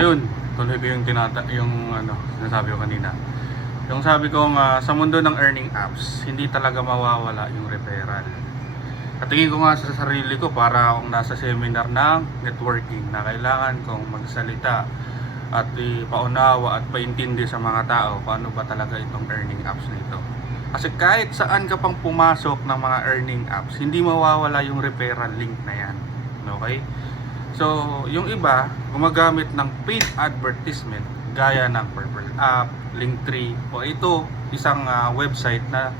Ayun, tuloy ko yung sinasabi ko kanina. Yung sabi ko nga, sa mundo ng earning apps, hindi talaga mawawala yung referral. At tingin ko nga sa sarili ko, para akong nasa seminar ng networking na kailangan kong magsalita at ipaunawa at paintindi sa mga tao paano ba talaga itong earning apps na ito. Kasi kahit saan ka pang pumasok ng mga earning apps, hindi mawawala yung referral link na yan. Okay? So, yung iba, gumagamit ng paid advertisement gaya ng Purple App, Linktree, o ito, isang website na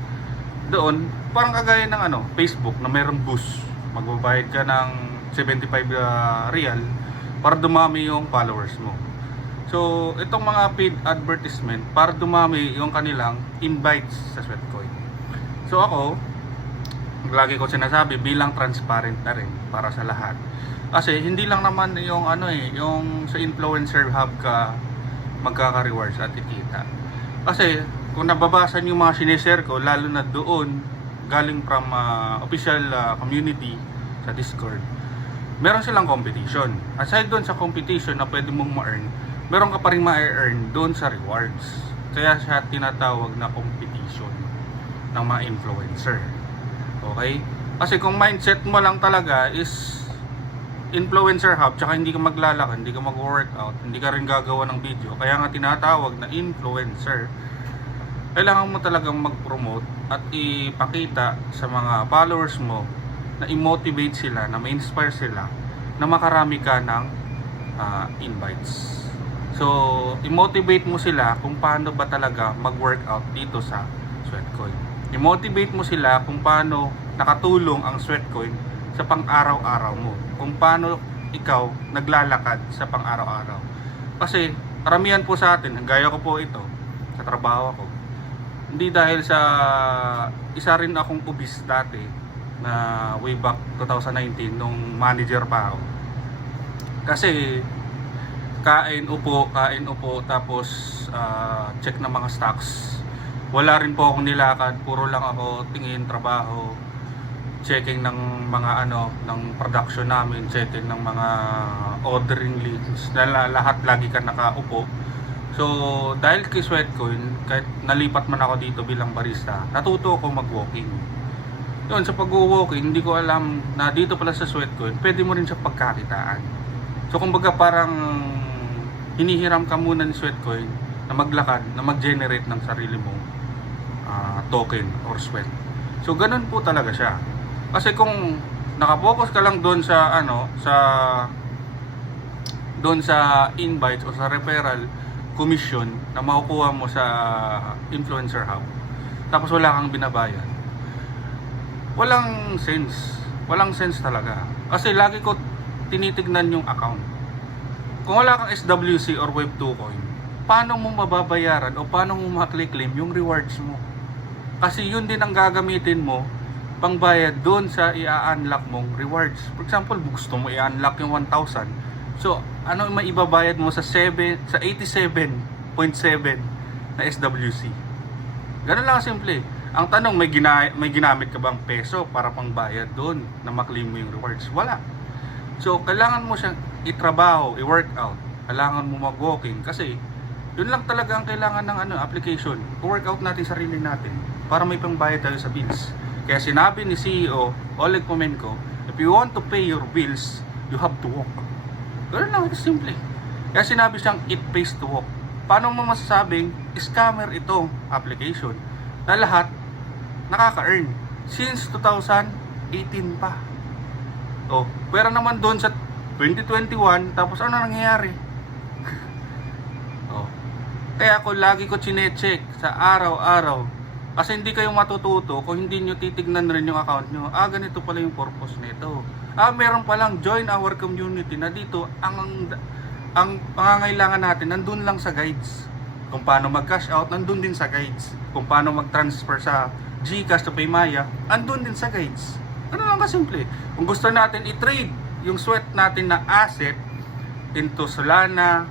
doon, parang kagaya ng Facebook na mayroong boost. Magbabayad ka ng 75 real para dumami yung followers mo. So, itong mga paid advertisement, para dumami yung kanilang invites sa Sweatcoin. So, ako, lagi ko sinasabi, bilang transparent na rin para sa lahat. Kasi hindi lang naman yung yung sa influencer hub ka magkaka-rewards at ikita. Kasi kung nababasa niyo yung mga sinishare ko, lalo na doon galing from official community sa Discord, meron silang competition. Aside doon sa competition na pwede mong ma-earn, meron ka pa rin ma-earn doon sa rewards. Kaya siya tinatawag na competition ng mga influencer. Okay? Kasi kung mindset mo lang talaga is influencer hub, tsaka hindi ka maglalakad, hindi ka mag-workout, hindi ka rin gagawa ng video, kaya nga tinatawag na influencer, kailangan mo talagang mag-promote at ipakita sa mga followers mo na i-motivate sila, na ma-inspire sila na makarami ka ng invites. So, i-motivate mo sila kung paano ba talaga mag-workout dito sa Sweatcoin. I-motivate mo sila kung paano nakatulong ang Sweatcoin sa pang-araw-araw mo, kung paano ikaw naglalakad sa pang-araw-araw. Kasi karamihan po sa atin, gaya ko po ito sa trabaho ko, hindi dahil sa isa rin akong ubis dati na way back 2019 nung manager pa ako. Kasi kain upo tapos check ng mga stocks. Wala rin po akong nilakad, puro lang ako tingin, trabaho, checking ng mga ng production namin, checking ng mga ordering leads, lahat lagi ka nakaupo. So dahil kay Sweatcoin, kahit nalipat man ako dito bilang barista, natuto ako mag-walking. Yun, sa pag-walking, hindi ko alam na dito pala sa Sweatcoin pwede mo rin siya pagkakitaan. So kumbaga parang hinihiram ka muna ni Sweatcoin na maglakad, na mag-generate ng sarili mong token or sweat. So ganun po talaga siya. Kasi kung nakapokus ka lang doon sa invites o sa referral commission na makukuha mo sa influencer hub, tapos wala kang binabayad, walang sense talaga. Kasi lagi ko tinitignan yung account. Kung wala kang SWC or Web2 coin, paano mo mababayaran o paano mo makli-claim yung rewards mo? Kasi yun din ang gagamitin mo pangbayad doon sa i-unlock mong rewards. For example, gusto mo i-unlock yung 1,000. So, ano may ibabayad mo sa 87.7 na SWC? Ganun lang simple. Ang tanong, may ginamit ka bang peso para pangbayad doon na maklaim mo yung rewards? Wala. So, kailangan mo siyang itrabaho, i-workout. Kailangan mo mag-walking kasi yun lang talaga ang kailangan ng application. I-workout natin sarili natin para may pangbayad tayo sa bills. Kaya sinabi ni CEO Oleg Fomenko, if you want to pay your bills, you have to walk. Ganun lang, it's simple. Kaya sinabi siyang it pays to walk. Paano mo masasabing scammer ito application na lahat nakaka-earn since 2018 pa? Oh, pero naman doon sa 2021, tapos ano nangyayari? Oh. Kaya ako lagi ko chine-check sa araw-araw. Kasi hindi kayo matututo kung hindi nyo titignan rin yung account nyo. Ganito pala yung purpose nito. Meron palang join our community na dito ang pangangailangan natin nandun lang sa guides. Kung paano mag-cash out, nandun din sa guides. Kung paano mag-transfer sa GCash to Paymaya, andun din sa guides. Ano lang kasimple. Kung gusto natin i-trade yung sweat natin na asset into Solana,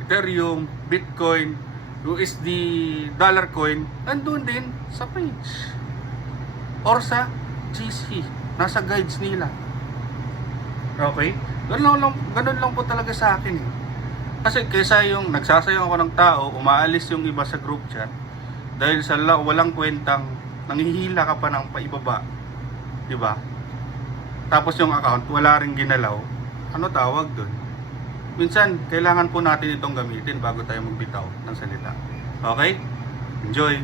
Ethereum, Bitcoin, USD, dollar coin, andun din sa page or sa GC, nasa guides nila. Okay? Ganun lang po talaga sa akin. Kasi kaysa yung nagsasayang ako ng tao, umaalis yung iba sa group chat dahil sa walang kwentang nanghihila ka pa ng paibaba, 'di ba? Tapos yung account wala ring ginalaw. Ano tawag doon? Minsan kailangan po natin itong gamitin bago tayo magbitaw ng salita. Okay? Enjoy.